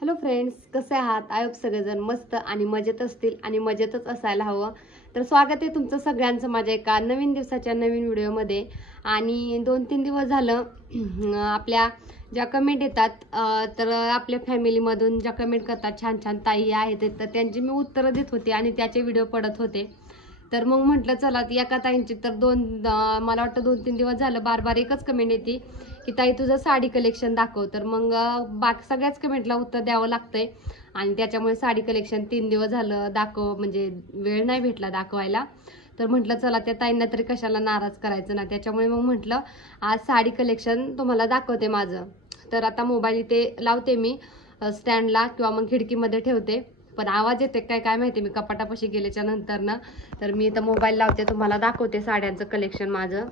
Hello friends, कसे आहात? I hope सगळेजण मस्त आणि मजेत असतील आणि मजेतच असायला हवं. तर स्वागत आहे तुमचं सगळ्यांचं माझ्या एका नवीन दिवसाच्या नवीन व्हिडिओमध्ये. आणि 2-3 दिवस झालं आपल्या ज्या कमेंट येतात तर आपल्या फॅमिलीमधून ज्या कमेंट करतात छान छान ताई आहेत तर त्यांची मी उत्तरं देत होते आणि त्याचे व्हिडिओ पडत होते. तर मग म्हटलं चला एका ताईंची तर मला वाटतं 2-3 दिवस झालं बार बार एकच कमेंट येते की ताई तुझं साडी कलेक्शन दाखव. तर मग बाकी सगळ्याच कमेंटला उत्तर द्यावं लागतंय आणि त्याच्यामुळे साडी कलेक्शन 3 दिवस झालं दाखव म्हणजे वेळ नाही भेटला दाखवायला. तर म्हटलं चला त्या ताईंना तरी कशाला नाराज करायचं ना, त्याच्यामुळे मग म्हटलं आज साडी कलेक्शन तुम्हाला दाखवते माझं. तर आता मोबाईल इथे लावते मी स्टँडला किंवा मग खिडकीमध्ये ठेवते. पण आवाज येते काय काय माहिती, मी कपाटापाशी गेल्याच्या नंतर ना. तर मी इथं मोबाईल लावते, तुम्हाला दाखवते साड्यांचं कलेक्शन माझं.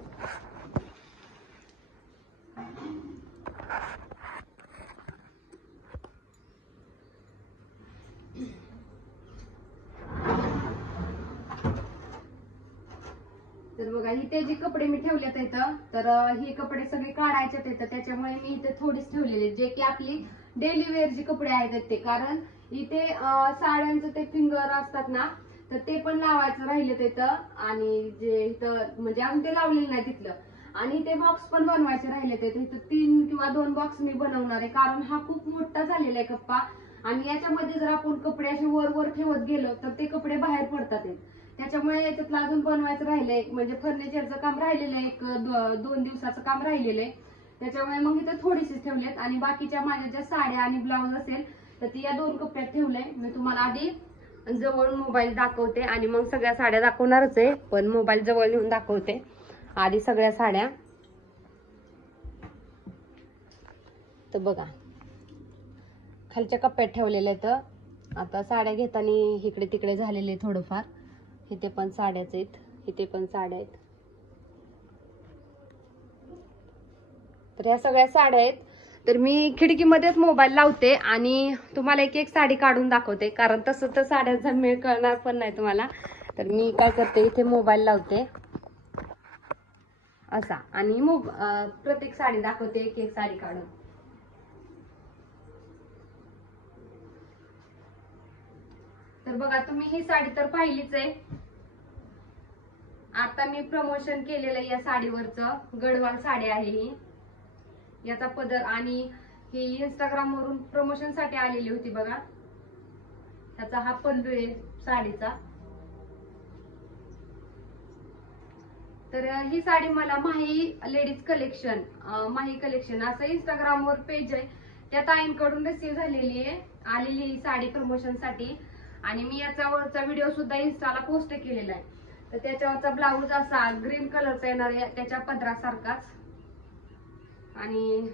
तर बघा इथे जे कपडे मी ठेवलेत इथं, तर हे कपडे सगळे काढायचे येतं, त्याच्यामुळे मी इथे थोडीच ठेवलेले जे की आपली डेली वेअर जे कपडे आहेत ते. कारण इथे साड्यांचं ते फिंगर असतात ना, तर ते पण लावायचं राहिलं तिथं. आणि जे इथं म्हणजे अजून ते लावलेलं नाही तिथलं. आणि ते बॉक्स पण बनवायचे राहिले ते इथं 3 किंवा 2 बॉक्स मी बनवणार आहे, कारण हा खूप मोठा झालेला आहे कप्पा. आणि याच्यामध्ये जर आपण कपडे असे वर वर ठेवत गेलो तर ते कपडे बाहेर पडतात. त्याच्यामुळे याच्यातलं अजून बनवायचं राहिलंय, म्हणजे फर्निचरचं काम राहिलेलं आहे, 1-2 दिवसाचं काम राहिलेलं आहे. त्याच्यामुळे मग इथं थोडीशीच ठेवलेत आणि बाकीच्या माझ्या ज्या साड्या आणि ब्लाऊज असेल तर ती या 2 कप्प्यात ठेवलंय. मी तुम्हाला आधी जवळ मोबाईल दाखवते आणि मग सगळ्या साड्या दाखवणारच आहे, पण मोबाईल जवळ नेऊन दाखवते आधी सगळ्या साड्या. तर बघा खालच्या कप्प्यात ठेवलेल्या आहेत. आता साड्या घेताना इकडे तिकडे झालेले थोडंफार. इथे पण साड्याच आहेत, इथे पण साड्या आहेत. तर ह्या सगळ्या साड्या आहेत. तर मी खिडकीमध्येच मोबाईल लावते आणि तुम्हाला एक एक साडी काढून दाखवते, कारण तसं तर साड्यांचा मेळ कळणार पण नाही तुम्हाला. तर मी काय करते, इथे मोबाईल लावते असा आणि मग प्रत्येक साडी दाखवते, एक एक साडी काढून. तर बघा तुम्ही ही साडी तर पाहिलीच आहे. आता मी प्रमोशन केलेलं या साडीवरचं, गडवाल साडी आहे ही. याचा पदर आणि ही इंस्टाग्राम वरून प्रमोशन साठी आलेली होती बघा. त्याचा हा पल्लू आहे साडीचा. तर ही साडी मला माही लेडीज कलेक्शन, माही कलेक्शन असं इंस्टाग्राम वर पेज आहे, त्या ताईंकडून रिसीव्ह झालेली आहे, आलेली ही साडी प्रमोशन साठी. आणि मी याच्यावरचा व्हिडिओ सुद्धा इंस्टाला पोस्ट केलेला आहे. तर त्याच्यावरचा ब्लाऊज असा ग्रीन कलरचा येणार आहे, त्याच्या पदरासारखाच. आणि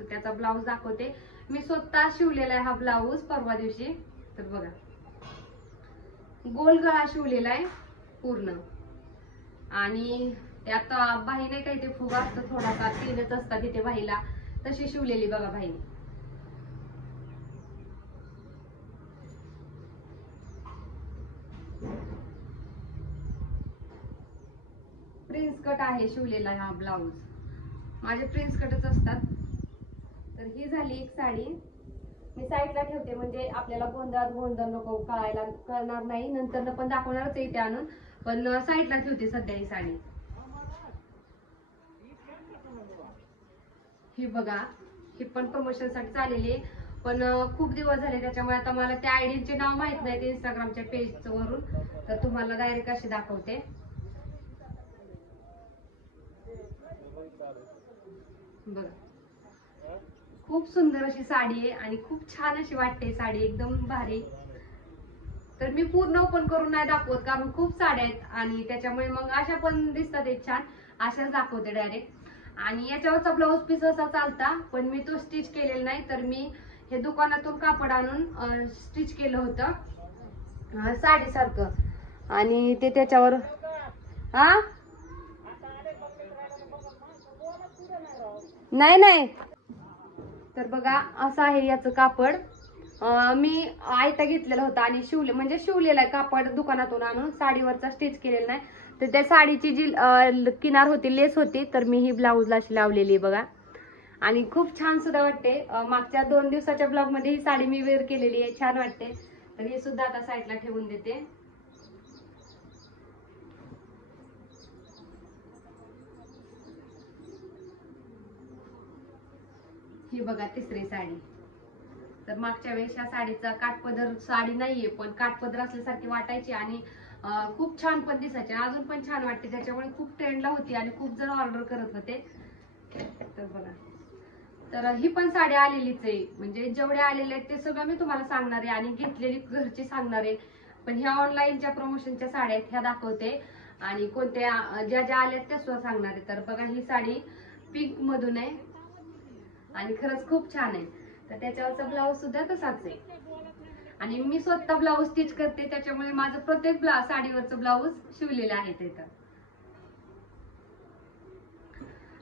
त्याचा ब्लाऊज दाखवते, मी स्वतः शिवलेला आहे हा ब्लाऊज परवा दिवशी. तर बघा गोल गळा शिवलेला आहे पूर्ण. आणि त्यात बाही नाही काही, ते फुगा असतं थोडासा, 3च असतात तिथे बाहीला, तशी शिवलेली बघा बाही. प्रिन्स कट आहे शिवलेला हा ब्लाऊज, माझे प्रिन्स कटच असतात. तर ही झाली एक साडी, मी साईडला ठेवते म्हणजे आपल्याला गोंधळात गोंधळ नको, कळणार नाही. नंतर पण दाखवणारच आहे इथे आणून, पण साईडला ठेवते सध्या ही साडी. ही बघा ही पण प्रमोशन साठी चाललेली आहे, पण खूप दिवस झाले त्याच्यामुळे आता मला त्या आयडीचे नाव माहित नाही ते इंस्टाग्रामच्या पेज वरून. तर तुम्हाला डायरेक्ट अशी दाखवते बघा. खूप सुंदर अशी साडी आहे आणि खूप छान अशी वाटते साडी, एकदम भारी. तर मी पूर्ण ओपन करून नाही दाखवत, कारण खूप साड्या आहेत आणि त्याच्यामुळे मग अशा पण दिसतात एक छान, अशाच दाखवते डायरेक्ट. आणि याच्यावरचा ब्लाऊज पीस असा चालता, पण मी तो स्टिच केलेला नाही. तर मी हे दुकानातून कापड आणून स्टिच केलं होतं साडीसारखं. आणि ते त्याच्यावर नाही नाही. तर बघा असं आहे याचं कापड. मी आयता घेतलेला होता आणि म्हणजे शिवलेला आहे कापड दुकानातून आणून, साडीवरचा स्टिच केलेला नाही. तर त्या साडीची जी किनार होती, लेस होती, तर मी ही ब्लाऊजला अशी लावलेली बघा. आणि खूप छान सुद्धा वाटते. मागच्या 2 दिवसाच्या ब्लॉग मध्ये ही साडी मी वेअर केलेली आहे, छान वाटते. तर हे सुद्धा आता साईडला ठेवून देते. ही बघा तिसरी साडी. तर मागच्या वेळेस ह्या साडीचा काठपदर साडी नाहीये, पण काठपदर असल्यासारखी वाटायची आणि खूप छान पण दिसायची, अजून पण छान वाटते. त्याच्यामुळे खूप ट्रेंडला होती आणि खूप जण ऑर्डर करत होते. तर बघा, तर ही पण साडी आलेलीच आहे. म्हणजे जेवढे आलेले आहेत ते सगळं मी तुम्हाला सांगणार आहे आणि घेतलेली घरची सांगणार आहे. पण ह्या ऑनलाईनच्या प्रमोशनच्या साड्या आहेत ह्या दाखवते आणि कोणत्या ज्या ज्या आल्यात त्या सुद्धा सांगणार आहे. तर बघा, ही साडी पिंक मधून आहे आणि खरंच खूप छान आहे. तर त्याच्यावरचा ब्लाऊज सुद्धा तसाच आहे आणि मी स्वतः ब्लाऊज स्टिच करते, त्याच्यामुळे माझं प्रत्येक साडीवरचं ब्लाऊज शिवलेलं आहे तिथं.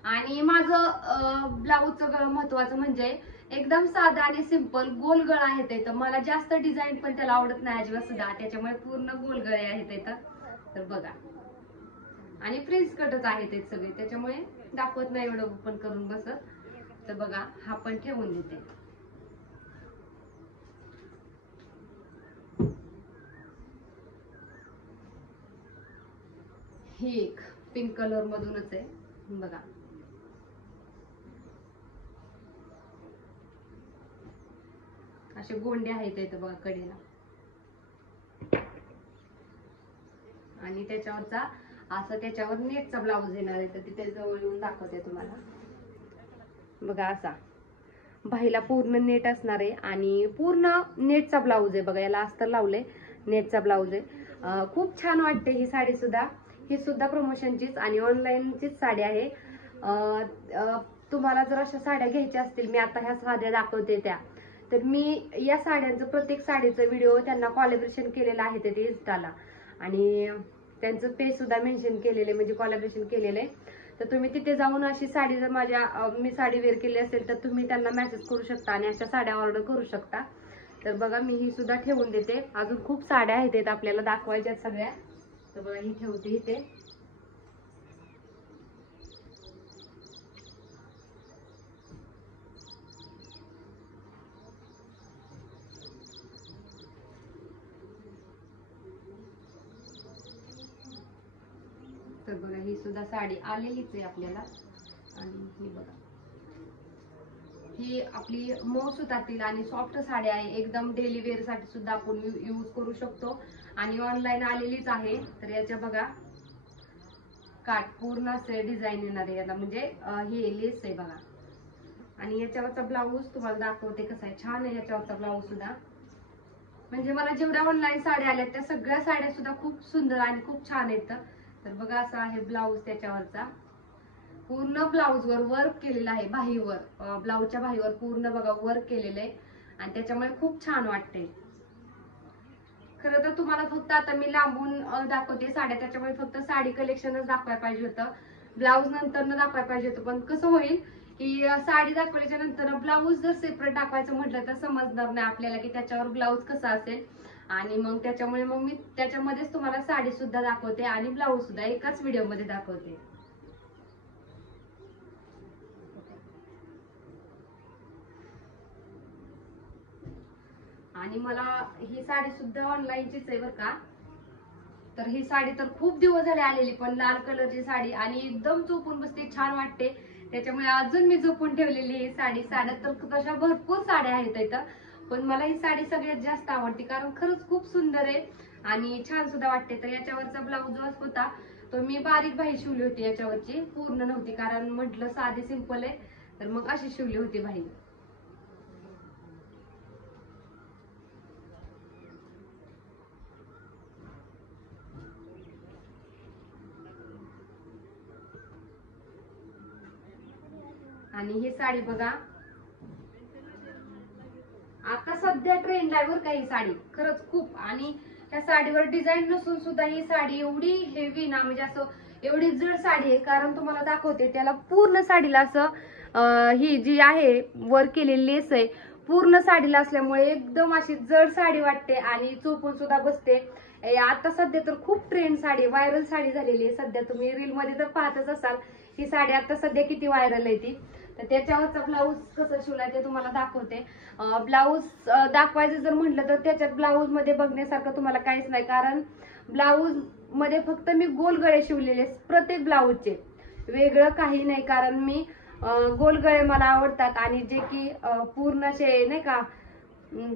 आणि माझं ब्लाऊजचं गळं महत्वाचं म्हणजे एकदम साधा आणि सिंपल गोल गळा आहे तिथं. मला जास्त डिझाईन पण त्याला आवडत नाही अजिबात सुद्धा, त्याच्यामुळे पूर्ण गोल गळे आहेत तिथं. तर बघा, आणि प्रिन्स कटच आहे ते सगळे, त्याच्यामुळे दाखवत नाही एवढं ओपन करून बसत. तर बघा, हा पण ठेवून देते. ही एक पिंक कलर मधूनच आहे बघा. असे गोंडे आहेत इथं बघा कडेला आणि त्याच्यावरचा असं त्याच्यावर नेटचा ब्लाऊज येणार आहे. तर तिथे जवळ येऊन दाखवते तुम्हाला. बघा, असा बाहीला पूर्ण नेट असणार आहे आणि पूर्ण नेटचा ब्लाऊज आहे बघा. याला अस्तर लावले, नेटचा ब्लाऊज आहे. खूप छान वाटते ही साडी सुद्धा. ही सुद्धा प्रमोशनचीच आणि ऑनलाईनचीच साडी आहे. तुम्हाला जर अशा साड्या घ्यायच्या असतील, मी आता ह्या साड्या दाखवते त्या, तर मी या साड्यांचं प्रत्येक साडीचा व्हिडिओ त्यांना कोलॅबोरेशन केलेला आहे ते इन्स्टाला आणि त्यांचं पेज सुद्धा मेन्शन केलेले, म्हणजे कोलॅबोरेशन केलेले. तर तुम्ही तिथे जाऊन अशी साडी जर मी साडी वेअर केली असेल तर तुम्ही त्यांना मेसेज करू शकता आणि अशा साड्या ऑर्डर करू शकता. तर बघा, मी ही सुद्धा ठेवून देते. अजून खूप साड्या आहेत आपल्याला दाखवायच्या सगळ्या. तर बघा, ही ठेवते इथे. तर बघा, ही सुद्धा साडी आलेलीच आहे आपल्याला. आणि ही बघा, ही आपली मऊ सुतातील आणि सॉफ्ट साडी आहे. एकदम डेली वेअर साठी सुद्धा आपण यूज करू शकतो आणि ऑनलाईन आलेलीच आहे. तर याच्या बघा, काठ पूर्ण असे डिझाईन येणार आहे याला, म्हणजे ही लेस आहे बघा. आणि याच्यावरचा ब्लाऊज तुम्हाला दाखवते कसा आहे, छान आहे याच्यावरचा ब्लाऊज सुद्धा. म्हणजे मला जेवढ्या ऑनलाईन साड्या आल्या त्या सगळ्या साड्या सुद्धा खूप सुंदर आणि खूप छान आहेत. तर बघा, असा आहे ब्लाऊज त्याच्यावरचा. पूर्ण ब्लाऊजवर वर्क केलेलं आहे, बाहीवर, ब्लाऊजच्या बाहीवर पूर्ण बघा वर्क केलेलं आहे आणि त्याच्यामुळे खूप छान वाटते. खरं तर तुम्हाला फक्त आता मी लांबून दाखवते साड्या, त्याच्यामुळे फक्त साडी कलेक्शनच दाखवायला पाहिजे होतं, ब्लाऊज नंतर न दाखवायला पाहिजे होतं. पण कसं होईल की साडी दाखवल्याच्या नंतर ब्लाऊज जर सेपरेट दाखवायचं म्हटलं तर समजणार नाही आपल्याला की त्याच्यावर ब्लाऊज कसा असेल. आणि मग त्याच्यामुळे मी त्याच्यामध्येच तुम्हाला साडी सुद्धा दाखवते आणि ब्लाऊज सुद्धा एकाच व्हिडिओ मध्ये दाखवते. आणि मला ही साडी सुद्धा ऑनलाईनचीच आहे बरं का. तर ही साडी तर खूप दिवस झाले आलेली, पण लाल कलरची साडी आणि एकदम चोपून बसते, छान वाटते. त्याच्यामुळे अजून मी जपून ठेवलेली ही साडी. साड्या तर तशा भरपूर साड्या आहेत इथं, पण मला ही साडी सगळ्यात जास्त आवडते कारण खरंच खूप सुंदर आहे आणि छान सुद्धा वाटते. तर याच्यावरचा ब्लाऊज जो होता तो मी बारीक बाही शिवली होती, याच्यावरची पूर्ण नव्हती कारण म्हटलं साधी सिंपल आहे, तर मग अशी शिवली होती बाही. आणि ही साडी बघा, आता सध्या ट्रेंड आहे बरं का ही साडी, खरंच खूप. आणि त्या साडीवर डिझाईन नसून सुद्धा ही साडी एवढी हेवी ना, म्हणजे असं एवढी जड साडी आहे. कारण तुम्हाला दाखवते, त्याला पूर्ण साडीला असं ही जी आहे वर केलेली लेस आहे पूर्ण साडीला असल्यामुळे एकदम अशी जड साडी वाटते आणि चोपून सुद्धा बसते. आता सध्या तर खूप ट्रेंड साडी, व्हायरल साडी झालेली आहे सध्या. तुम्ही रील मध्ये तर पाहतच असाल ही साडी आता सध्या किती व्हायरल आहे ती. तर त्याच्यावरचा ब्लाऊज कसं शिवलाय ते तुम्हाला दाखवते. ब्लाऊज दाखवायचं जर म्हटलं तर त्याच्यात ब्लाऊज मध्ये बघण्यासारखं तुम्हाला काहीच नाही, कारण ब्लाऊज मध्ये फक्त मी गोल गळे शिवलेले प्रत्येक ब्लाऊजचे, वेगळं काही नाही. कारण मी गोल गळे मला आवडतात आणि जे की पूर्ण असे नाही का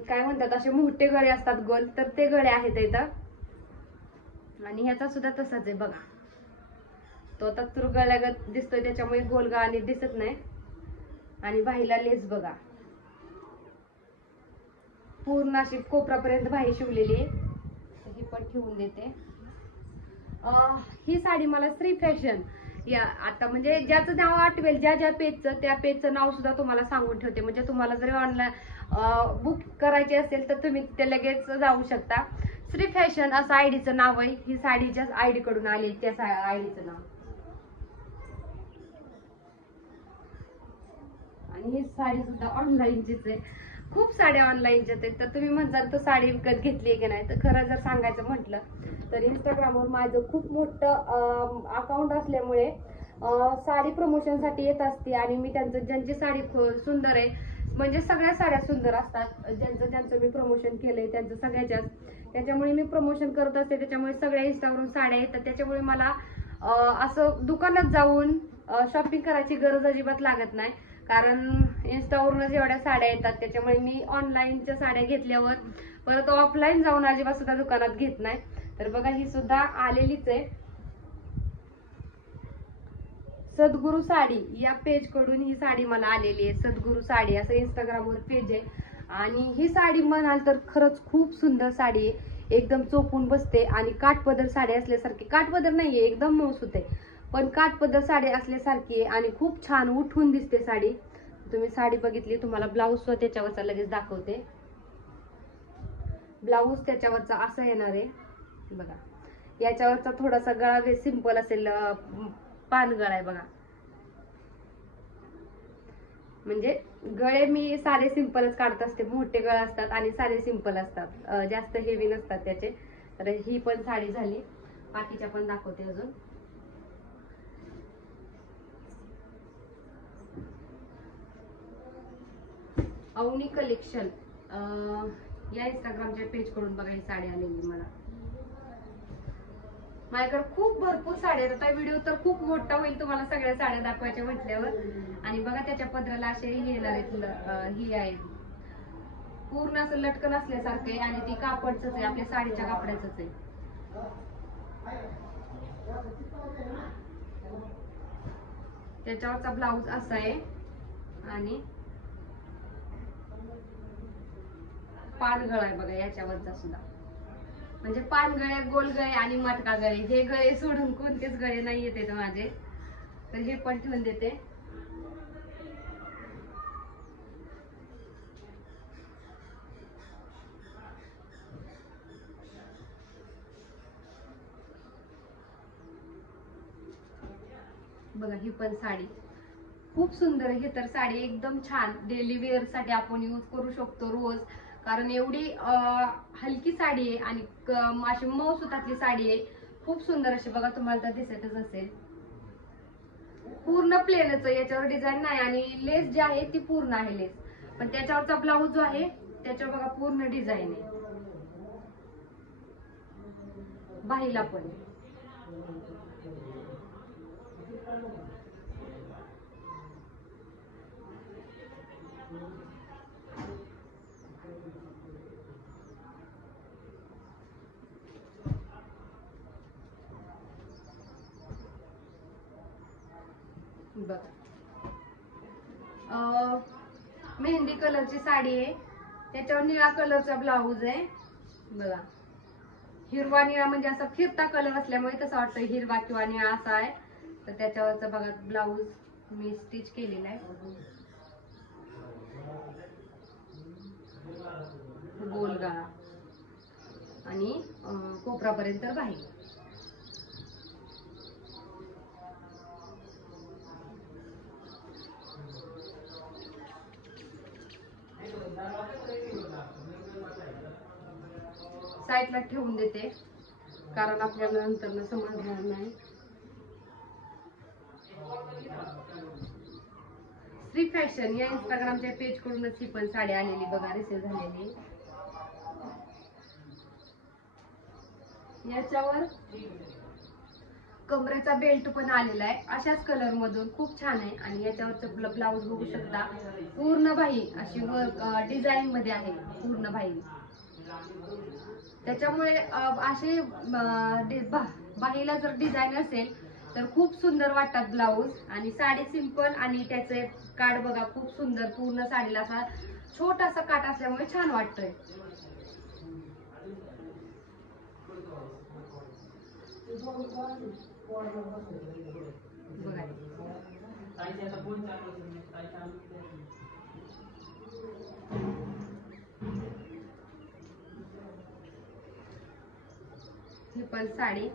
काय म्हणतात असे मोठे गळे असतात गोल, तर ते गळे आहेत इथं. आणि ह्याचा सुद्धा तसाच आहे बघा, तो आता तुरगळ्यागत दिसतोय त्याच्यामुळे गोल गळा दिसत नाही. आणि बाहीला लेस बघा, पूर्ण अशी कोपरापर्यंत बाही शिवलेली आहे. ही पण ठेवून देते. ही साडी मला श्री फॅशन या आता म्हणजे ज्याचं नाव आठवेल, ज्या पेजचं त्या पेजचं नाव सुद्धा तुम्हाला सांगून ठेवते. म्हणजे तुम्हाला जरी ऑनलाईन बुक करायची असेल तर तुम्ही तिथे लगेच जाऊ शकता. श्री फॅशन असं आयडीचं नाव आहे. ही साडीच्याच आयडी कडून आली त्या आयडीचं नाव. आणि ही साडी सुद्धा ऑनलाईनचीच आहे. खूप साड्या ऑनलाईनच्याच आहेत. तर तुम्ही म्हणताल तर साडी विकत घेतली की नाही, तर खरं जर सांगायचं म्हटलं तर इंस्टाग्रामवर माझं खूप मोठं अकाउंट असल्यामुळे साडी प्रमोशनसाठी येत असते. आणि मी ज्यांची साडी सुंदर आहे, म्हणजे सगळ्या साड्या सुंदर असतात, ज्यांचं मी प्रमोशन केलंय त्यांचं सगळ्याच्याच, त्याच्यामुळे मी प्रमोशन करत असते. त्याच्यामुळे सगळ्या इंस्टावरून साड्या येतात. त्याच्यामुळे मला असं दुकानात जाऊन शॉपिंग करायची गरज अजिबात लागत नाही, कारण इंस्टावरूनच एवढ्या साड्या येतात. त्याच्यामुळे मी ऑनलाईनच्या साड्या घेतल्यावर परत ऑफलाईन जाऊन अजिबात सुद्धा दुकानात घेत नाही. तर बघा ही सुद्धा आलेलीच आहे. सद्गुरू साडी या पेज कडून ही साडी मला आलेली आहे. सद्गुरू साडी असं इंस्टाग्रामवर पेज आहे. आणि ही साडी म्हणाल तर खरंच खूप सुंदर साडी आहे. एकदम चोपून बसते आणि काठपदर साडी असल्यासारखी, काठपदर नाहीये, एकदम मऊसूत आहे, पण काठपदर साडी असल्यासारखी आहे आणि खूप छान उठून दिसते साडी. तुम्ही साडी बघितली, तुम्हाला ब्लाऊज सुद्धा त्याच्यावरचा लगेच दाखवते. ब्लाऊज त्याच्यावरचा असा येणार आहे बघा. याच्यावरचा थोडासा गळा सिंपल असेल, पान गळा आहे बघा. म्हणजे गळे मी साधे सिंपलच काढत असते. मोठे गळे असतात आणि साधे सिंपल असतात, जास्त हेवी नसतात त्याचे. तर ही पण साडी झाली. बाकीच्या पण दाखवते अजून. अवनी कलेक्शन या इंस्टाग्रामच्या पेज कडून बघा ही साडी आलेली मला. माझ्याकडे खूप भरपूर साड्या आहेत. आता व्हिडिओ तर खूप मोठा होईल तुम्हाला सगळ्या साड्या दाखवायच्या म्हटल्यावर. आणि बघा त्याच्या पदराला असे येणार आहेत, ही आहे पूर्ण असं लटकन असल्यासारखं आहे आणि ती कापडच आहे, आपल्या साडीच्या कापडाच आहे. त्याच्यावरचा ब्लाऊज असा आहे आणि पानगळ आहे बघा याच्यावरचा सुद्धा. म्हणजे पानगळे, गोल गळे आणि मटका गळे, हे गळे सोडून कोणतेच गळे नाही येते माझे. तर हे पण ठेवून देते. बघा ही पण साडी खूप सुंदर आहे. तर साडी एकदम छान डेली वेअर साठी आपण यूज करू शकतो रोज, कारण एवढी हलकी साडी आहे आणि अशी मऊ सुतातली साडी आहे. खूप सुंदर अशी बघा, तुम्हाला तर दिसतच असेल. पूर्ण प्लेनच आहे, याच्यावर डिझाईन नाही आणि लेस जी आहे ती पूर्ण आहे लेस, पण त्याच्यावरचा ब्लाऊज जो आहे त्याच्यावर बघा पूर्ण डिझाईन आहे. बाहीला पण बघा मेहंदी कलरची साडी आहे, त्याच्यावर निळा कलरचा ब्लाऊज आहे बघा. हिरवा निळा म्हणजे असा फिरता कलर असल्यामुळे तसं वाटतं हिरवा किंवा निळा असा आहे. तर त्याच्यावरचा बघा ब्लाऊज मी स्टिच केलेला आहे. गोल गळा आणि कोपरापर्यंत बाही. साईडला ठेवून देते कारण आपल्याला नंतर समजणार नाही. श्री फॅशन या इंस्टाग्रामच्या पेज कडूनच ही पण साडी आलेली बघा, रिसेल झालेली. याच्यावर कमरेचा बेल्ट पण आलेला आहे अशाच कलर मधून, खूप छान आहे. आणि याच्यावरचं ब्लाऊज बघू शकता, पूर्ण बाही अशी वर्क डिझाईन मध्ये आहे पूर्ण बाही. त्याच्यामुळे असे बाहीला जर डिझाईन असेल तर खूप सुंदर वाटतात ब्लाऊज. आणि साडी सिंपल आणि त्याचे काठ बघा खूप सुंदर, पूर्ण साडीला असा छोटासा काठ असल्यामुळे छान वाटतोय. बघा ही पण साडी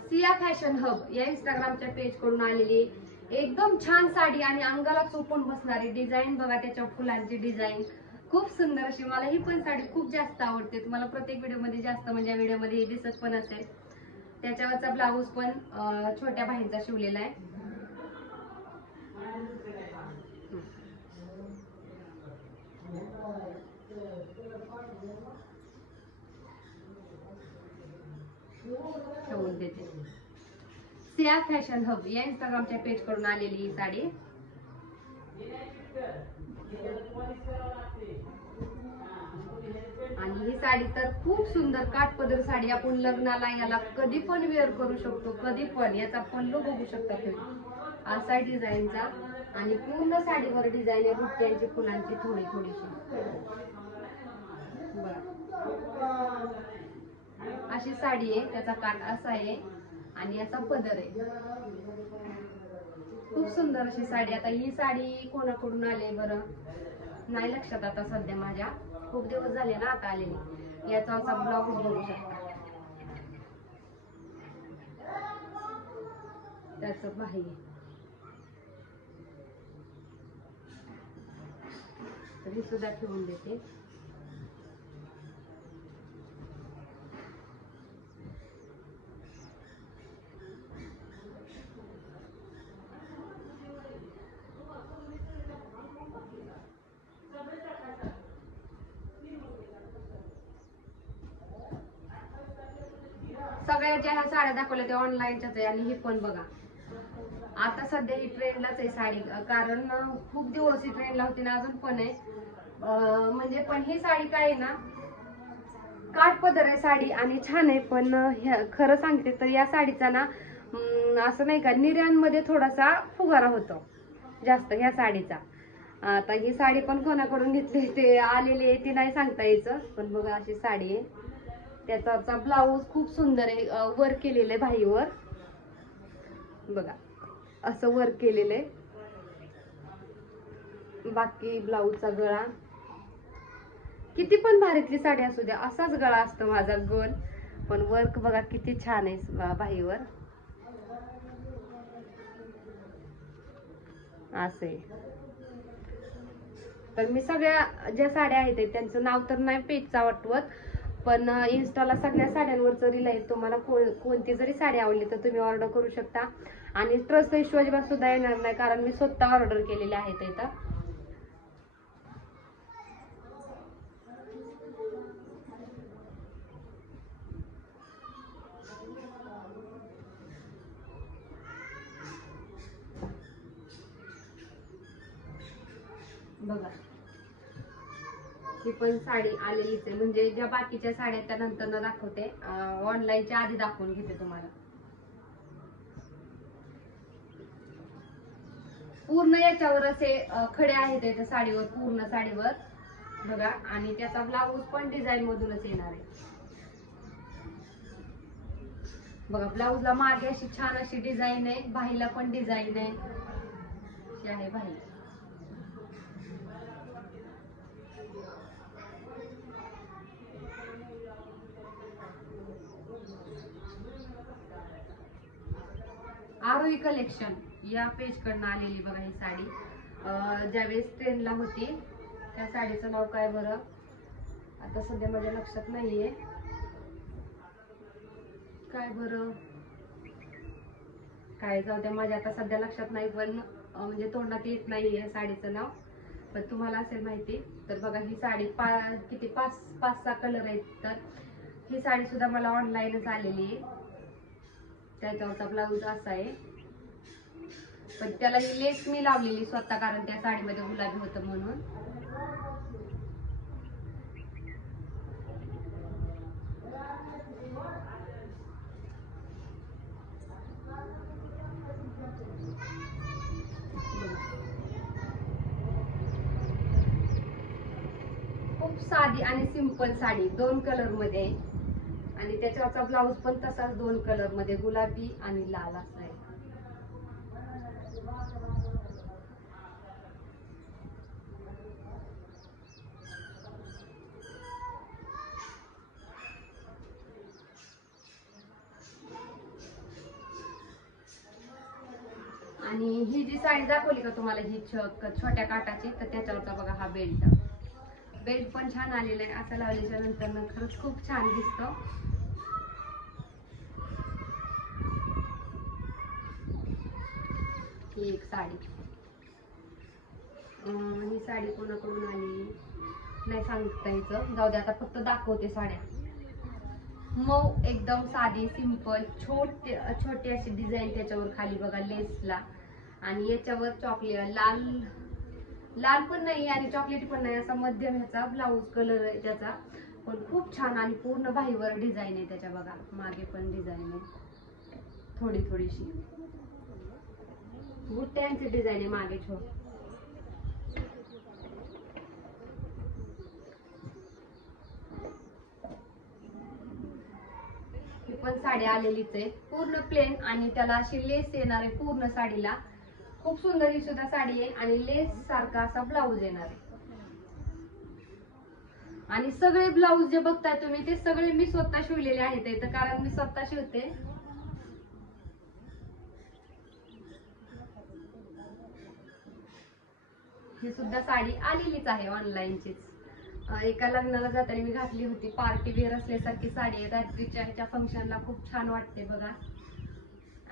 सिया फॅशन हब या इंस्टाग्रामच्या पेज कडून आलेली एकदम छान साडी आणि अंगाला चोपून बसणारी डिझाईन बघा, त्याच्या फुलांची डिझाईन खूप सुंदर अशी. मला ही पण साडी खूप जास्त आवडते. तुम्हाला प्रत्येक व्हिडिओ मध्ये जास्त म्हणजे व्हिडिओ मध्ये हे दिसत पण असेल. त्याच्यावरचा ब्लाऊज पण छोट्या बाहींचा शिवलेला आहे. ठेवून देते. सिया फॅशन हब या इंस्टाग्रामच्या पेज कडून आलेली ही साडी. आणि ही साडी तर खूप सुंदर काठपदर साडी, आपण लग्नाला याला कधी पण वेअर करू शकतो, कधी पण. याचा पल्लू बघू शकता तुम्ही असा डिझाईनचा. आणि पूर्ण साडीवर डिझाईन आहे बुट्ट्यांची, फुलांची थोडी थोडीशी. अशी साडी आहे, त्याचा काठ असा आहे आणि याचा पदर आहे. खूप सुंदर अशी साडी. आता ही साडी कोणाकडून आली बरं नाही लक्षात आता सध्या माझ्या, खूप दिवस झाले ना आता आलेली. याचा असा ब्लाऊज बघू शकता, त्याचं बाही तरी सुद्धा ठेवून देते. सगळ्या ज्या ह्या साड्या दाखवल्या त्या ऑनलाईनच्याच आहे. आणि ही पण बघा, आता सध्या ही ट्रेंडलाच आहे साडी, कारण खूप दिवस ही ट्रेंडला होती ना, अजून पण आहे. म्हणजे पण ही साडी काय आहे ना, काठपदर आहे साडी आणि छान आहे. पण खरं सांगते तर या साडीचा ना असं नाही का, निर्यांमध्ये थोडासा फुगारा होतो जास्त ह्या साडीचा. आता ही साडी पण कोणाकडून घेतली ते आलेली आहे ती नाही सांगता यायचं. पण बघा अशी साडी आहे. त्याचा ब्लाऊज खूप सुंदर आहे, वर्क केलेलं आहे बाहीवर बघा, असं वर्क केलेलं आहे. बाकी ब्लाऊजचा गळा किती पण भारीतली साडी असू द्या असाच गळा असतो माझा गोल. पण वर्क बघा किती छान आहे बाहीवर, असे. पण मी सगळ्या ज्या साड्या आहेत त्यांचं नाव तर नाही पेजचा आठवत, पण इन्स्टाला सगळ्या साड्यांवरचं रील आहे. तुम्हाला कोणती जरी साडी आवडली तर तुम्ही ऑर्डर करू शकता. आणि ट्रस्ट विश्वास सुद्धा येणार नाही, कारण मी स्वतः ऑर्डर केलेले आहेत इथं. बघा ही पण साडी आलेलीच आहे, म्हणजे ज्या बाकीच्या साड्या त्या नंतर दाखवते, ऑनलाईनच्या आधी दाखवून घेते तुम्हाला. पूर्ण याच्यावर असे खडे आहेत त्या साडीवर, पूर्ण साडीवर बघा. आणि त्याचा ब्लाऊज पण डिझाईन मधूनच येणार आहे बघा. ब्लाऊजला मागे अशी छान अशी डिझाईन आहे, बाहीला पण डिझाईन आहे, अशी आहे बाही. आरोही कलेक्शन या पेज कडनं आलेली बघा ही साडी. ज्यावेळेस ट्रेंडला होती त्या साडीचं नाव काय बरं आता सध्या माझ्या लक्षात नाहीये, काय बरं काय जाऊ द्या, माझ्या आता सध्या लक्षात नाही. पण म्हणजे तोंडात येत नाही आहे साडीचं नाव, पण तुम्हाला असेल माहिती. तर बघा ही साडी किती 5-6 कलर आहेत. तर ही साडी सुद्धा मला ऑनलाईनच आलेली आहे. त्याच्यावरचा ब्लाऊज असा आहे, पण त्याला ही लेस मी लावलेली स्वतः, कारण त्या साडीमध्ये गुलाबी होतं म्हणून. खूप साधी आणि सिंपल साडी 2 कलर मध्ये, आणि त्याच्यावरचा ब्लाऊज पण तसाच 2 कलर मध्ये, गुलाबी आणि लाल असा आहे. आणि ही जी साडी दाखवली का तुम्हाला, ही छोट्या काटाची, तर त्याच्यावरचा बघा हा बेल्ट पण छान आलेला आहे. असं लावल्याच्या नंतर खरंच खूप छान दिसतं. ही एक साडी, ही साडी कोणाकडून आली नाही सांगता यायचं, जाऊ दे, आता फक्त दाखवते साड्या. मऊ एकदम साधी सिंपल, छोटी अशी डिझाईन त्याच्यावर खाली बघा लेसला, आणि याच्यावर चॉकलेट लाल पण नाही आणि चॉकलेटी पण नाही, असा मध्यम ह्याचा ब्लाऊज कलर आहे त्याचा, पण खूप छान. आणि पूर्ण बाहीवर डिझाईन आहे त्याच्या, बघा मागे पण डिझाईन आहे थोडीशी, बुट्ट्यांची डिझाईन आहे मागे पण साडी आलेलीच आहे पूर्ण प्लेन, आणि त्याला अशी लेस येणार आहे पूर्ण साडीला. खूप सुंदर ही सुद्धा साडी आहे, आणि लेस सारखा असा ब्लाऊज येणार आहे. आणि सगळे ब्लाऊज जे बघताय तुम्ही, ते सगळे मी स्वतः शिवलेले आहेत, कारण मी स्वतः शिवते. ही सुद्धा साडी आलेलीच आहे ऑनलाईनचीच. एका लग्नाला जाताना मी घातली होती, पार्टी वेअर असल्यासारखी साडी आहे. रात्रीच्या ह्याच्या फंक्शनला खूप छान वाटते बघा,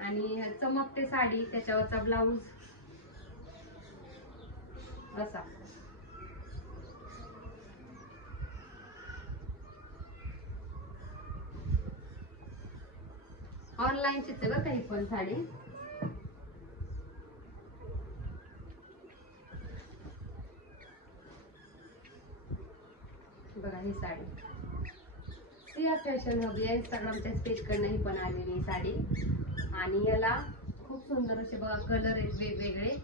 आणि चमकते साडी. त्याच्यावरचा ब्लाऊज असा. ऑनलाईनचीच आहे बरं काही पण साडी. बघा ही साडी सिया फॅशन हब या इंस्टाग्रामच्या पेज कडनं ही पण आलेली साडी, आणि याला खूप सुंदर असे बघा कलर आहेत वेगवेगळे.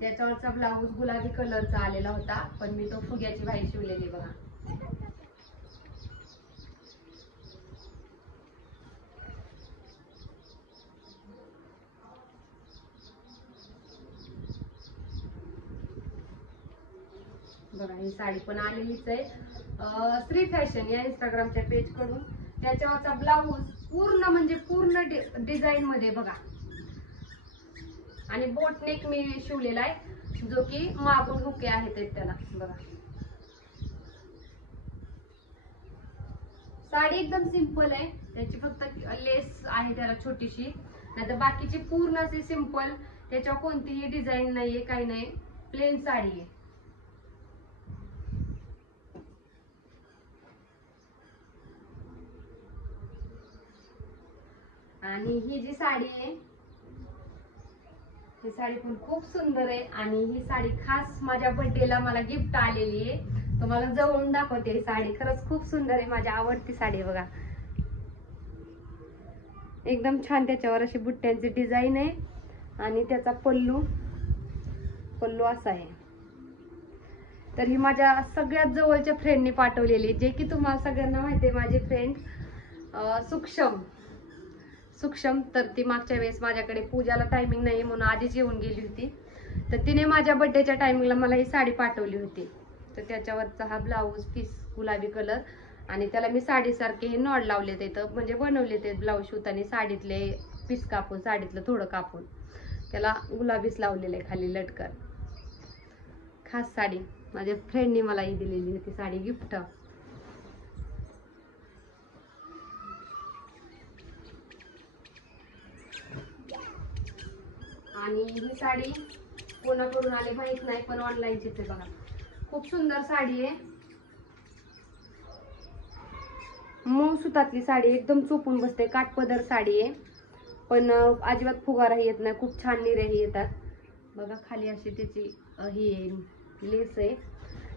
त्याच्यावरचा ब्लाऊज गुलाबी कलरचा आलेला होता, पण मी तो फुग्याची बाई शिवलेली बघा. बघा ही साडी पण आलेलीच आहे श्री फॅशन या इंस्टाग्रामच्या पेज कडून. त्याच्यावरचा ब्लाऊज पूर्ण म्हणजे पूर्ण डिझाईन मध्ये बघा, आणि बोट नेक मी शिवलेला आहे, जो की मागून हुके आहेत त्याला बघा. साडी एकदम सिंपल आहे, त्याची फक्त लेस आहे त्याला छोटीशी, नाहीतर बाकीची पूर्ण अशी सिंपल, त्याच्यावर कोणतीही डिझाईन नाहीये, काही नाही, प्लेन साडी आहे. आणि ही जी साडी आहे, ही साडी पण खूप सुंदर आहे, आणि ही साडी खास माझ्या बर्थडेला मला गिफ्ट आलेली आहे. तुम्हाला जवळून दाखवते. ही साडी खरंच खूप सुंदर आहे, माझी आवडती साडी बघा. एकदम छान त्याच्यावर अशी बुट्ट्यांची डिझाईन आहे, आणि त्याचा पल्लू असा आहे. तर ही माझ्या सगळ्यात जवळच्या फ्रेंडनी पाठवलेली, जे की तुम्हाला सगळ्यांना माहिती आहे, माझी फ्रेंड सुक्षम. तर ती मागच्या वेळेस माझ्याकडे पूजाला टायमिंग नाही म्हणून आधीच येऊन गेली होती, तर तिने माझ्या बर्थडेच्या टायमिंगला मला ही साडी पाठवली होती. तर त्याच्यावरचा हा ब्लाऊज पीस गुलाबी कलर, आणि त्याला मी साडीसारखे हे नॉड लावले तिथं, म्हणजे बनवले ते ब्लाऊज शिवताना साडीतले पीस कापून, साडीतलं थोडं कापून त्याला गुलाबीच लावलेले खाली लटकन. खास साडी माझ्या फ्रेंडनी मला ही दिलेली होती साडी गिफ्ट. आणि ही साडी कोणाकडून आले माहित नाही, पण ऑनलाईनचीच आहे बघा. खूप सुंदर साडी आहे, मऊ सुतातली साडी, एकदम चोपून बसते. काठपदर साडी आहे, पण अजिबात फुगाराही येत नाही. खूप छान निर्याही येतात बघा. खाली अशी त्याची ही लेस आहे.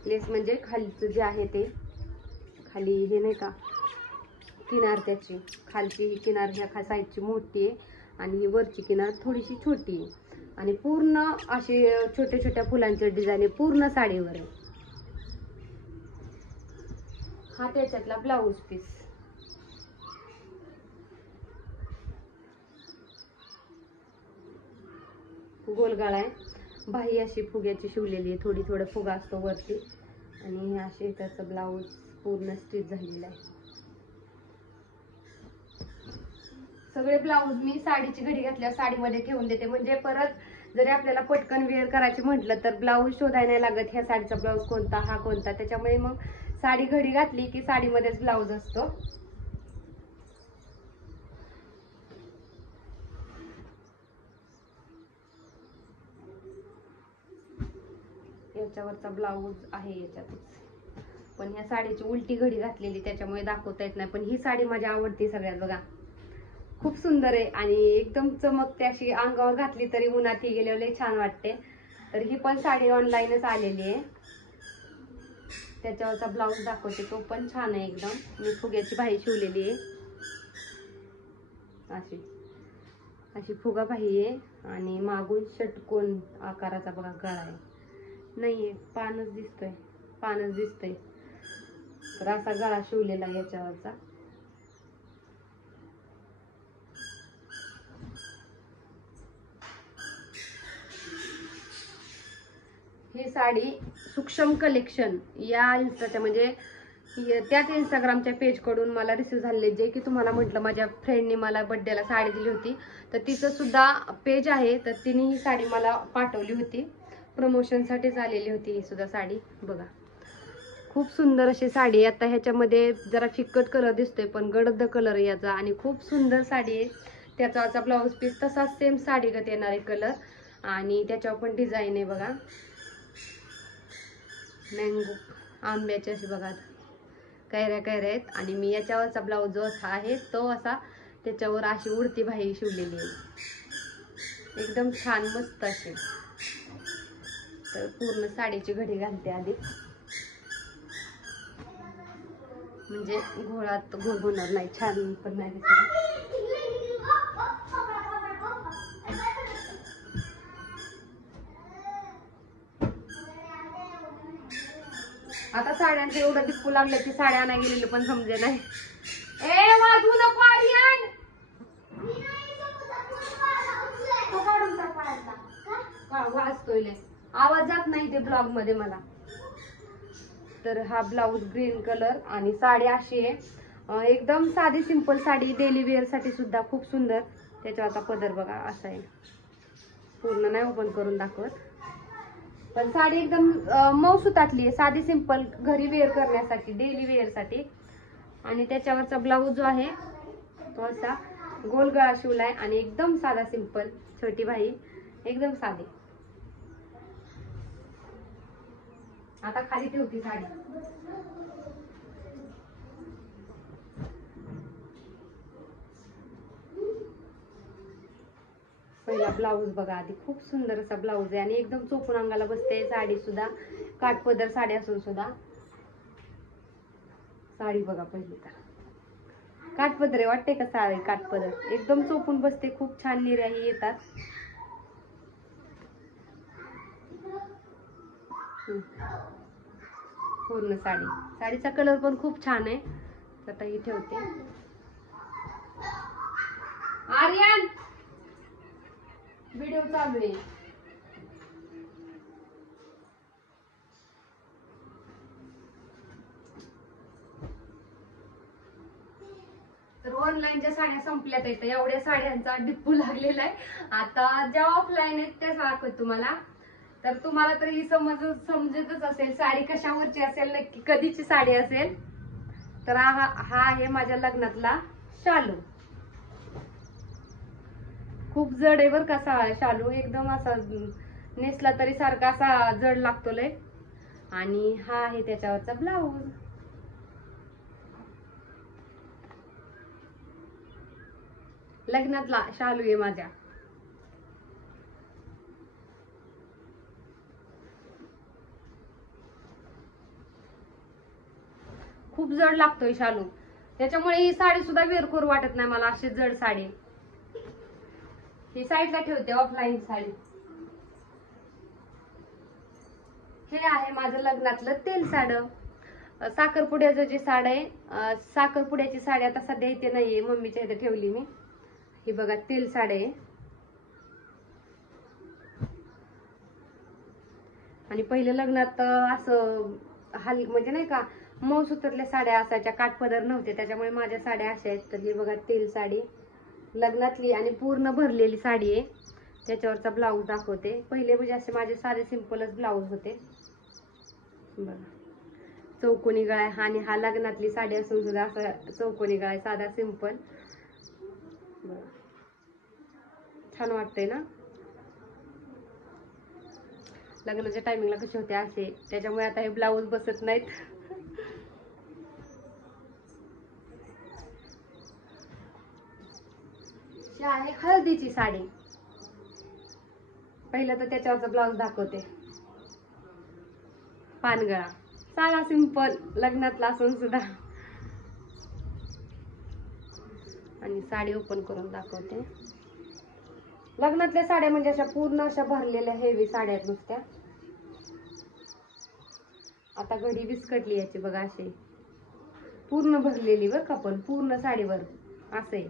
लेस म्हणजे खालीचं जे आहे ते खाली हे नाही का किनार, त्याची खालची ही किनार ह्या साईडची मोठी आहे आणि ही वरची किनार थोडीशी छोटी आहे. आणि पूर्ण अशी छोट्या छोट्या फुलांचे डिझाईन आहे पूर्ण साडीवर आहे. हा त्याच्यातला ब्लाऊज पीस. गोलगाळा आहे, बाही अशी फुग्याची शिवलेली आहे, थोडा फुगा असतो वरती. आणि असे त्याचं ब्लाऊज पूर्ण स्टिच झालेलं आहे. सगळे ब्लाऊज मी साडीची घडी घातल्या साडीमध्ये ठेवून देते, म्हणजे परत जरी आपल्याला पटकन वेअर करायची म्हटलं तर ब्लाऊज शोधायला नाही लागत, ह्या साडीचा ब्लाऊज कोणता, हा कोणता. त्याच्यामुळे मग साडी घडी घातली की साडीमध्येच ब्लाऊज असतो. याच्यावरचा ब्लाऊज आहे याच्यातच, पण ह्या साडीची उलटी घडी घातलेली त्याच्यामुळे दाखवता येत नाही. पण ही साडी माझी आवडती सगळ्यात बघा. खूप सुंदर आहे आणि एकदम चमकते अशी, अंगावर घातली तरी उन्हात ही गेल्यावर लय छान वाटते. तर ही पण साडी ऑनलाईनच आलेली आहे. त्याच्यावरचा ब्लाऊज दाखवते, तो पण छान आहे एकदम. मी फुग्याची बाही शिवलेली आहे, अशी अशी फुगा बाही आहे. आणि मागून षटकोन आकाराचा बघा गळा आहे. नाहीये, पानच दिसतोय. तर असा गळा शिवलेला आहे याच्यावरचा. ही साडी सूक्ष्म कलेक्शन या इन्स्टाच्या म्हणजे त्याच इंस्टाग्रामच्या पेज कडून मला रिसीव्ह झाले, जे की तुम्हाला म्हटलं माझ्या फ्रेंडने मला बर्थडेला साडी दिली होती. तर तिचं सुद्धा पेज आहे, तर तिने ही साडी मला पाठवली होती. प्रमोशनसाठीच आलेली होती ही सुद्धा साडी बघा. खूप सुंदर अशी साडी. आता ह्याच्यामध्ये जरा फिक्कट कलर दिसतोय, पण गडद कलर याचा आणि खूप सुंदर साडी आहे. त्याचा ब्लाऊज पीस तसाच सेम साडीगत येणार आहे कलर. आणि त्याच्यावर पण डिझाईन आहे बघा, मँगो आंब्याचे असे बघा कैऱ्या आहेत. आणि मी याच्यावरचा ब्लाऊज जो असा आहे तो असा त्याच्यावर अशी उडती बाही शिवलेली आहे, एकदम छान मस्त अशी. तर पूर्ण साडीची घडी घालते आधी, म्हणजे घोळात घोळ होणार नाही, छान पण नाही दिसणार. आता साड्यांचं एवढं दिसू लागलं की साड्या आणाय गेलेलं पण समजे नाही. ए वाजवू नको आर्यन, वाजतोय आवाज जात नाही ते ब्लॉग मध्ये मला. तर हा ब्लाऊज ग्रीन कलर आणि साडी अशी आहे एकदम साधी सिंपल साडी, डेली वेअर साठी सुद्धा खूप सुंदर. त्याच्यावरचा पदर बघा असा आहे, पूर्ण नाही ओपन करून दाखवत, पण साडी एकदम मऊ सुतातली आहे, साधी सिंपल घरी वेअर करण्यासाठी, डेली वेअर साठी. आणि त्याच्यावरचा ब्लाऊज जो आहे तो असा गोल गळा शिवलाय आणि एकदम साधा सिंपल छोटी बाही, एकदम साधी. आता खाली ठेवती साडी. पहिला ब्लाऊज बघा आधी, खूप सुंदर असा ब्लाऊज आहे आणि एकदम चोपून अंगाला बसते. साडी सुद्धा काठपदर साडी असून सुद्धा साडी बघा पहिली तर काठपदर आहे, वाटते का साडी काठपदर, एकदम चोपून बसते. खूप छान निर्याही येतात. पूर्ण साडीचा कलर पण खूप छान आहे. आता ही ठेवते. आर्यन व्हिडिओ चालू आहे. तर ऑनलाईनच्या साड्या संपल्यात आहेत, एवढ्या साड्यांचा डिप्पू लागलेला आहे. आता ज्या ऑफलाईन आहेत त्या दाखवत तुम्हाला. तर तुम्हाला तर ही समजतच असेल साडी कशावरची असेल, नक्की कधीची साडी असेल. तर हा आहे माझ्या लग्नातला शालू. खूप जड आहे बर का शालू, एकदम असा नेसला तरी सारखा असा जड लागतो लय. आणि हा आहे त्याच्यावरचा ब्लाऊज. लग्नातला शालू आहे माझ्या. खूप जड लागतोय शालू, त्याच्यामुळे ही साडी सुद्धा वेरखोर वाटत नाही मला. अशी जड साडी ही साईडला ठेवते, ऑफलाईन साडी. हे आहे माझं लग्नातलं तेल साड. साखरपुड्याचं जे साड आहे, साखरपुड्याची साडी आता सध्या इथे नाहीये, मम्मीच्या इथे ठेवली मी. ही बघा तेल साड आहे. आणि पहिले लग्नात असं म्हणजे नाही का मऊ सुतातल्या साड्या असायच्या, काठपदर नव्हते, त्याच्यामुळे माझ्या साड्या अशा आहेत. तर ही बघा तेल साडी लग्नातली आणि पूर्ण भरलेली साडी आहे. त्याच्यावरचा ब्लाऊज दाखवते. पहिले म्हणजे असे माझे साधे सिंपलच ब्लाऊज होते. बघा चौकोनी गळा आहे. आणि हा लग्नातली साडी असून सुद्धा असा चौकोनी गळा आहे, साधा सिंपल. बघा छान वाटतंय ना. लग्नाच्या टायमिंगला कसे होते असे, त्याच्यामुळे आता हे ब्लाऊज बसत नाहीत. ही आहे हळदीची साडी. पहिलं तर त्याच्यावरचा ब्लाऊज दाखवते. पानगळा साधा सिंपल लग्नातला असून सुद्धा. आणि साडी ओपन करून दाखवते. लग्नातल्या साड्या म्हणजे अशा पूर्ण अशा भरलेल्या हेवी साड्या आहेत नुसत्या. आता घडी विस्कटली याची बघा, अशी पूर्ण भरलेली बघ का, पण पूर्ण साडीवर असे.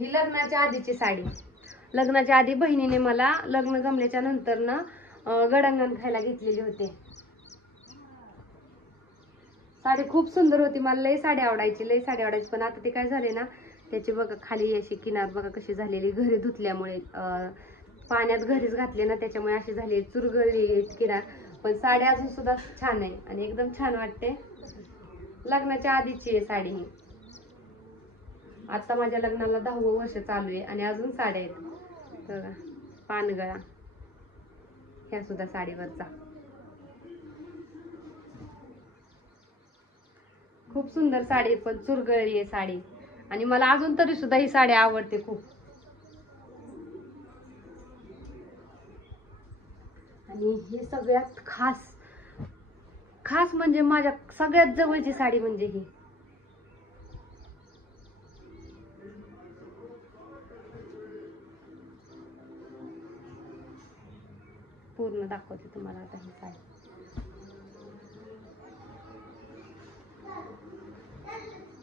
ही लग्नाच्या आधीची साडी. लग्नाच्या आधी बहिणीने मला लग्न जमल्याच्या नंतर ना गडांगण खायला घेतलेली होती. साडी खूप सुंदर होती. मला लई साडी आवडायची, लई साडी आवडायची. पण आता ते काय झाले ना, त्याची बघा खाली अशी किनार बघा कशी झालेली, घरी धुतल्यामुळे पाण्यात घरीच घातले ना, त्याच्यामुळे अशी झाली चुरगळली किनार. पण साडी अजून सुद्धा छान आहे आणि एकदम छान वाटते. लग्नाच्या आधीची आहे साडी ही. आता माझ्या लग्नाला 10वं वर्ष चालू आहे आणि अजून साड्या आहेत. बघा पानगळा ह्या सुद्धा साडीवरचा. खूप सुंदर साडी, पण चुरगळली आहे साडी. आणि मला अजून तरी सुद्धा ही साडी आवडते खूप. आणि हे सगळ्यात खास खास म्हणजे माझ्या सगळ्यात जवळची साडी म्हणजे ही. पूर्ण दाखवते तुम्हाला आता ही साडी.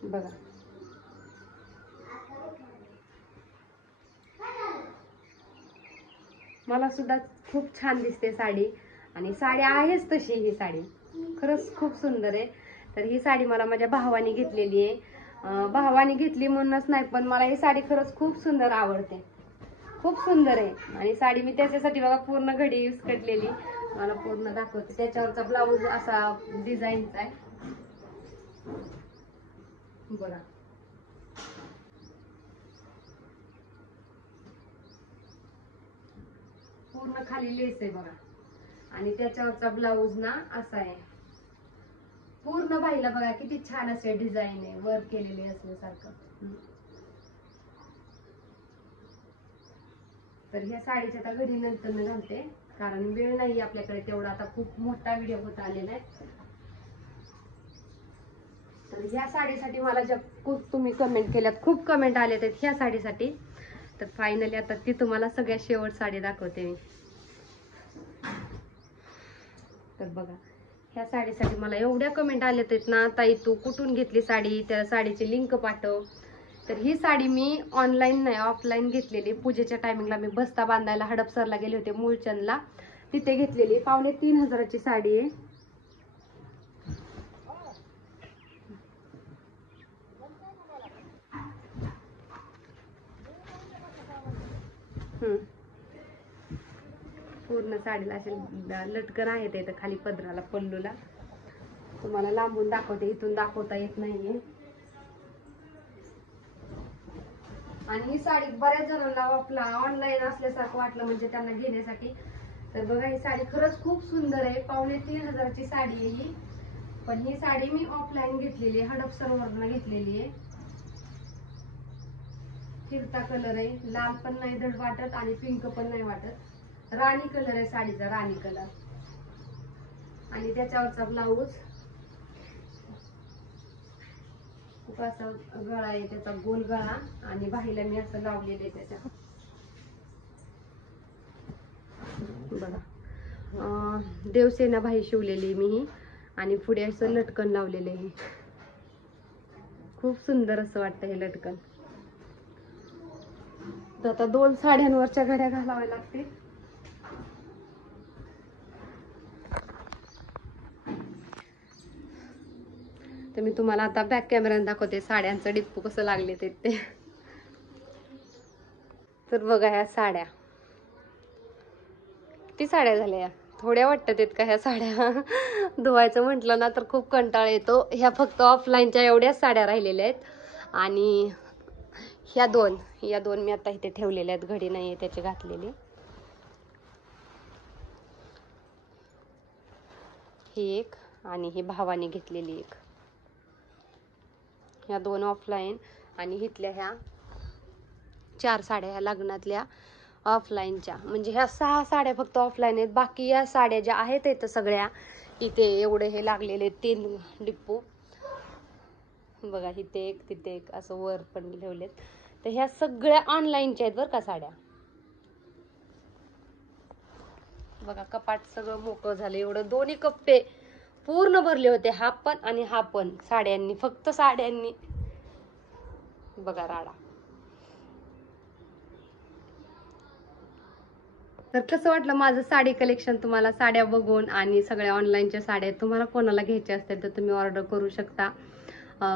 बघा मला सुद्धा खूप छान दिसते साडी. आणि साडी आहेच तशी ही साडी, खरंच खूप सुंदर आहे. तर ही साडी मला माझ्या भावाने घेतलेली आहे. भावाने घेतली म्हणूनच नाही, पण मला ही साडी खरंच खूप सुंदर आवडते, खूप सुंदर आहे. आणि साडी मी त्याच्यासाठी बघा पूर्ण घडी यूज कटलेली मला पूर्ण दाखवते. त्याच्यावरचा ब्लाऊज असा डिझाईनचा आहे बघा. पूर्ण खाली लेस आहे बघा. आणि त्याच्यावरचा ब्लाऊज ना असा आहे. पूर्ण बाईला बघा किती छान असे डिझाईन आहे, वर्क केलेले असल्यासारखं. तर ह्या साडीच्या आता घडी नंतर घालते, कारण वेळ नाही आपल्याकडे तेवढा. आता खूप मोठा व्हिडिओ होत आलेला आहे. तर ह्या साडीसाठी मला ज्या खूप तुम्ही कमेंट केल्यात, खूप कमेंट आले आहेत ह्या साडीसाठी. तर फायनली आता ती तुम्हाला सगळ्यात शेवट साडी दाखवते मी. तर बघा ह्या साडीसाठी मला एवढ्या कमेंट आलेत आहेत ना, ताई तू कुठून घेतली साडी, त्या साडीची लिंक पाठव. तर ही साडी मी ऑनलाईन नाही ऑफलाईन घेतलेली. पूजेच्या टायमिंगला मी बस्ता बांधायला हडपसरला गेले होते, मूळचंदला, तिथे घेतलेली. 2,500ची साडी आहे. पूर्ण साडीला असे लटकन आहेत इथं खाली पदराला पल्लूला. तुम्हाला लांबून दाखवते, इथून दाखवता येत नाहीये. आणि ही साडी बऱ्याच जणांना आपला ऑनलाईन असल्यासारखं वाटलं म्हणजे त्यांना घेण्यासाठी. तर बघा ही साडी खरंच खूप सुंदर आहे. 2500 साडी आहे ही. पण ही साडी मी ऑफलाईन घेतलेली आहे, हडपसरवरून घेतलेली आहे. फिरता कलर आहे, लाल पण नाही धड वाटत आणि पिंक पण नाही वाटत. राणी कलर आहे साडीचा, राणी कलर. आणि त्याच्यावरचा ब्लाऊज असा गळा आहे त्याचा, गोल गळा. आणि बाहीला मी असं लावलेलं आहे त्याच्या. बघा देवसेना बाही शिवलेली मी ही. आणि पुढे असं लटकन लावलेलं आहे. खूप सुंदर असं वाटतं हे लटकन. तर आता 2 साड्यांवरच्या घड्या घालाव्या लागतील. तर मी तुम्हाला आता बॅक कॅमेऱ्याने दाखवते साड्यांचं डिप्पू कसं लागले ते. तर बघा ह्या साड्या किती साड्या झाल्या. थोड्या वाटतात आहेत का ह्या साड्या. धुवायचं म्हटलं ना तर खूप कंटाळा येतो. ह्या फक्त ऑफलाईनच्या एवढ्याच साड्या राहिलेल्या आहेत. आणि ह्या दोन मी आता इथे ठेवलेल्या आहेत, घडी नाहीये त्याची घातलेली. ही एक आणि ही भावाने घेतलेली एक. ह्या 2 ऑफलाईन आणि इथल्या ह्या 4 साड्या ह्या लग्नातल्या ऑफलाईनच्या. म्हणजे ह्या 6 साड्या फक्त ऑफलाईन आहेत. बाकी या साड्या ज्या आहेत इथं सगळ्या इथे एवढे हे लागलेले 3 डिप्पू. बघा इथे एक तिथे एक असं वर पण ठेवलेत. तर ह्या सगळ्या ऑनलाईनच्या आहेत बरं का साड्या. बघा कपाट सगळं मोकळं झालं. एवढं दोन्ही कप्पे पूर्ण भरले होते, हा पण आणि हा पण साड्यांनी, फक्त साड्यांनी. बघा राडा. तर कसं वाटलं माझं साडी कलेक्शन तुम्हाला, साड्या बघून आणि सगळ्या ऑनलाईनच्या साड्या. तुम्हाला कोणाला घ्यायच्या असतील तर तुम्ही ऑर्डर करू शकता.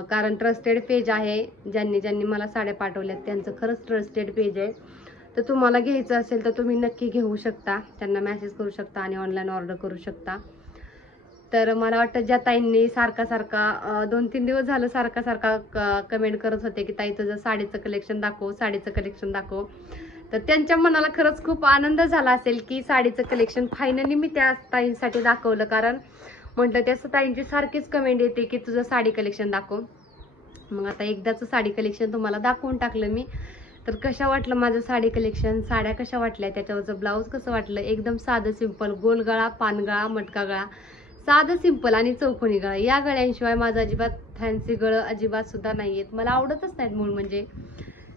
कारण ट्रस्टेड पेज आहे. ज्यांनी मला साड्या पाठवल्यात त्यांचं खरंच ट्रस्टेड पेज आहे. तर तुम्हाला घ्यायचं असेल तर तुम्ही नक्की घेऊ शकता. त्यांना मेसेज करू शकता आणि ऑनलाईन ऑर्डर करू शकता. तर मला वाटतं ज्या ताईंनी सारखा 2-3 दिवस झालं सारखा कमेंट करत होते की ताई तुझं साडीचं कलेक्शन दाखव, साडीचं कलेक्शन दाखव. तर त्यांच्या मनाला खरंच खूप आनंद झाला असेल की साडीचं कलेक्शन फायनली मी त्या ताईंसाठी दाखवलं. कारण म्हटलं त्या ताईंची सारखीच कमेंट येते की तुझं साडी कलेक्शन दाखव. मग आता एकदाचं साडी कलेक्शन तुम्हाला दाखवून टाकलं मी. तर कशा वाटलं माझं साडी कलेक्शन, साड्या कशा वाटल्या, त्याच्यावरचं ब्लाऊज कसं वाटलं. एकदम साधं सिंपल, गोल गळा, पान गळा, मटका गळा, साधं सिंपल आणि चौकोनी गळा. या गळ्यांशिवाय माझं अजिबात फॅन्सी गळं अजिबात सुद्धा नाही आहेत, मला आवडतच नाहीत मूळ म्हणजे.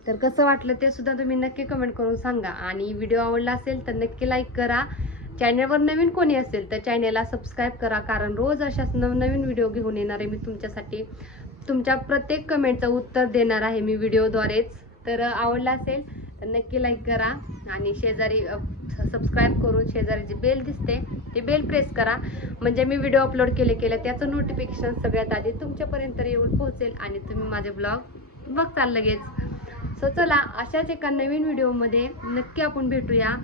तर कसं वाटलं ते सुद्धा तुम्ही नक्की कमेंट करून सांगा. आणि व्हिडिओ आवडला असेल तर नक्की लाईक करा. चॅनलवर नवीन कोणी असेल तर चॅनलला सबस्क्राईब करा. कारण रोज अशाच नवनवीन व्हिडिओ घेऊन येणार आहे मी तुमच्यासाठी. तुमच्या प्रत्येक कमेंटचं उत्तर देणार आहे मी व्हिडिओद्वारेच. तर आवडला असेल तर नक्की लाईक करा. आणि शेजारी सबस्क्राईब करून शेजारी जी बेल दिसते ती बेल प्रेस करा. म्हणजे मी व्हिडिओ अपलोड केले त्याचं नोटिफिकेशन सगळ्यात आधी तुमच्यापर्यंत येऊन पोहोचेल आणि तुम्ही माझे ब्लॉग बघताल लगेच. सो चला अशाच एका नवीन व्हिडिओमध्ये नक्की आपण भेटूया.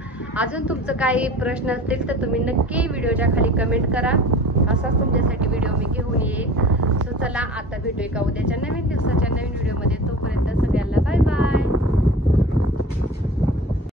अजून तुमचं काही प्रश्न असतील तर तुम्ही नक्की व्हिडिओच्या खाली कमेंट करा. असाच तुमच्यासाठी व्हिडिओ मी घेऊन येईल. सो चला आता भेटू एका उद्याच्या नवीन दिवसाच्या नवीन व्हिडिओमध्ये. तोपर्यंत सगळ्यांना बाय बाय.